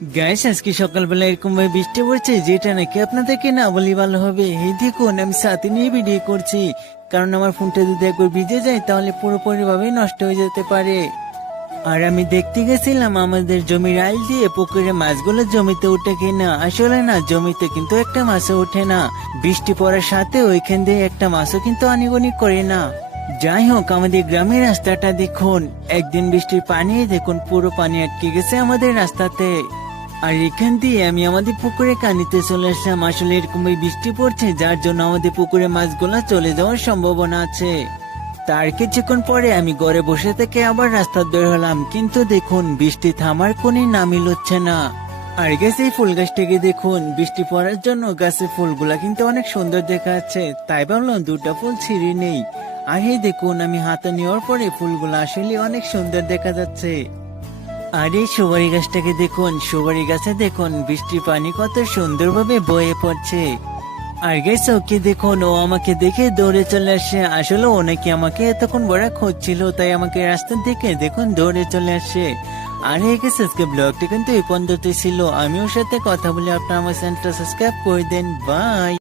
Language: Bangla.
গাইস, আজকে সকালবেলা এরকম ভাবে বৃষ্টি পড়ছে যেটা নাকি আপনাদেরকে না বলি ভালো হবে। এই দেখুন, আমি সাথে নিয়ে ভিডিও করছি, কারণ আমার ফোনটা যদি একবার ভিজে যায় তাহলে পুরোপুরি ভাবে নষ্ট হয়ে যেতে পারে। আর আমি দেখতে গেছিলাম আমাদের জমির আইল দিয়ে পুকুরে মাছগুলো জমিতে উঠে কিনা। আসলে না, জমিতে কিন্তু একটা মাছও ওঠে না। বৃষ্টি পড়ার সাথে ওইখান দিয়ে একটা মাছও কিন্তু আনিগনি করে না। যাই হোক, আমাদের গ্রামের রাস্তাটা দেখুন, একদিন বৃষ্টির পানি দেখুন পুরো পানি আটকে গেছে আমাদের রাস্তাতে। আর এখান দিয়ে আমি আমাদের পুকুরে কানিতে চলে আসলাম। আসলে এরকম বৃষ্টি পড়ছে যার জন্য আমাদের পুকুরে মাছগুলা চলে যাওয়ার সম্ভাবনা আছে। তার কিছুক্ষণ পরে আমি ঘরে বসে থেকে আবার রাস্তা বের হলাম, কিন্তু দেখুন বৃষ্টি থামার কোনো নামই লচ্ছে না। আর গাছে এই ফুল গাছটাকে দেখুন, বৃষ্টি পড়ার জন্য গাছের ফুলগুলা কিন্তু অনেক সুন্দর দেখাচ্ছে, তাই ভাবলাম দুটা ফুল ছিঁড়ে নেই। আর এই দেখুন, আমি হাতে নেওয়ার পরে ফুলগুলা আসলে অনেক সুন্দর দেখা যাচ্ছে। আর এই সুপারি গাছটাকে দেখুন, সুপারি গাছে দেখুন বৃষ্টির পানি কত সুন্দরভাবে বয়ে পড়ছে। আর গেছে ওকে দেখুন, ও আমাকে দেখে দৌড়ে চলে আসে। আসলে ও নাকি আমাকে এতক্ষণ বড় খুঁজছিল, তাই আমাকে রাস্তা থেকে দেখুন দৌড়ে চলে আসে। আর এই গেছে আজকে ব্লগটি কিন্তু এই পর্যন্ত ছিল। আমি ওর সাথে কথা বলে আপনার আমার চ্যানেলটা সাবস্ক্রাইব করে দেন। বাই।